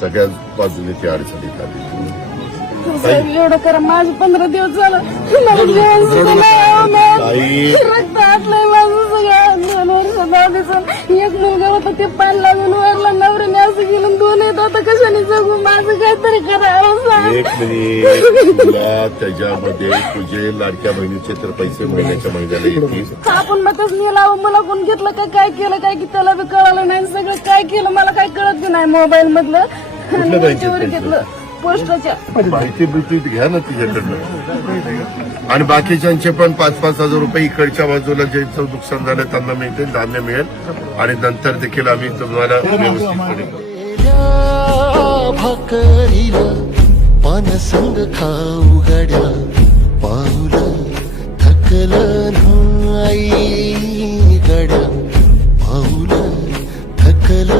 सगळ्या बाजूने ती अडचणीत आली साहेब एवढं करा माझे पंधरा दिवस झालं. दिवसात एक मुलगा होता ते पान लागून वारला नवऱ्याने असं आणि दोन येत आता कशाने जगू? माझं काहीतरी करावं सांग. एक मिनिट. तुला त्याच्यामध्ये तुझे लाडक्या बहिणीचे तर पैसे महिन्याच्या महिन्याला येतील. आपण मग तसं नेलं मला कोण घेतलं का? काय केलं? काय की त्याला बी कळालं नाही. सगळं काय केलं? मला काय कळत नाही मोबाईल मधलं बँकेत? घेतलं पोस्टाच्या. माहिती बिहिती घ्या ना तिच्याकडनं. आणि बाकीच्यांचे पण पाच पाच हजार रुपये इकडच्या बाजूला ज्यांचं नुकसान झालं त्यांना मिळतील धान्य मिळेल. आणि नंतर देखील आम्ही तुम्हाला. या भाकरीला पानसंग खाऊ गड्या. पाऊल थकल नाही गड्या. पाऊल थकल